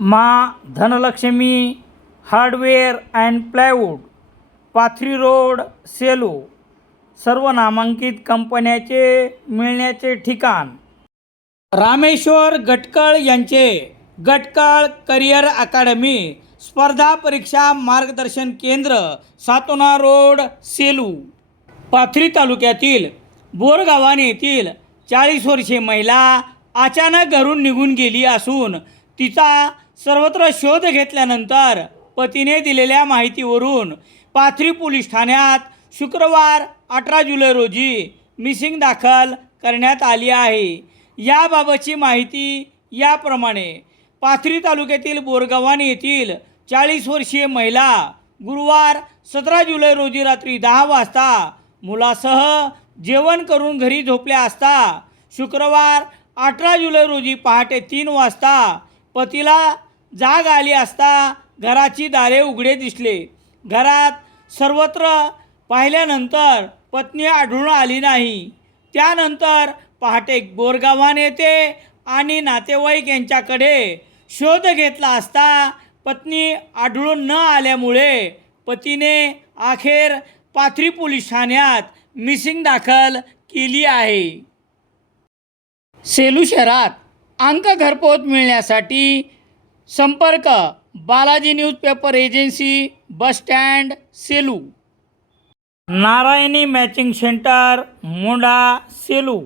मा Dhanalakshmi hardware and plywood Pathri road Selu सर्व नामांकित कंपन्याचे मिळण्याचे ठिकाण. रामेश्वर गटकळ यांचे गटकळ करिअर अकादमी स्पर्धा परीक्षा मार्गदर्शन केंद्र सातोना रोड सेलू. पाथरी तालुक्यातील बोरगावाने येथील चाळीस वर्षे महिला अचानक घरून निघून गेली असून तिचा सर्वत्र शोध घेतल्यानंतर पतीने दिलेल्या माहितीवरून पाथरी पोलीस ठाण्यात शुक्रवार अठरा जुलै रोजी मिसिंग दाखल करण्यात आली आहे. याबाबतची माहिती याप्रमाणे पाथरी तालुक्यातील बोरगावान येथील चाळीस वर्षीय महिला गुरुवार सतरा जुलै रोजी रात्री दहा वाजता मुलासह जेवण करून घरी झोपल्या असता शुक्रवार अठरा जुलै रोजी पहाटे तीन वाजता पतीला जाग आली असता घराची दारे उघडे दिसले. घरात सर्वत्र पाहिल्यानंतर पत्नी आढळून आली नाही. त्यानंतर पहाटे बोरगावान येथे आणि नातेवाईक यांच्याकडे शोध घेतला असता पत्नी आढळून न आल्यामुळे पतीने अखेर पाथरी पोलीस ठाण्यात मिसिंग दाखल केली आहे. सेलू शहरात अंक घरपोच मिळण्यासाठी संपर्क Balaji newspaper agency bus stand Selu. Narayani matching centre Munda Selu.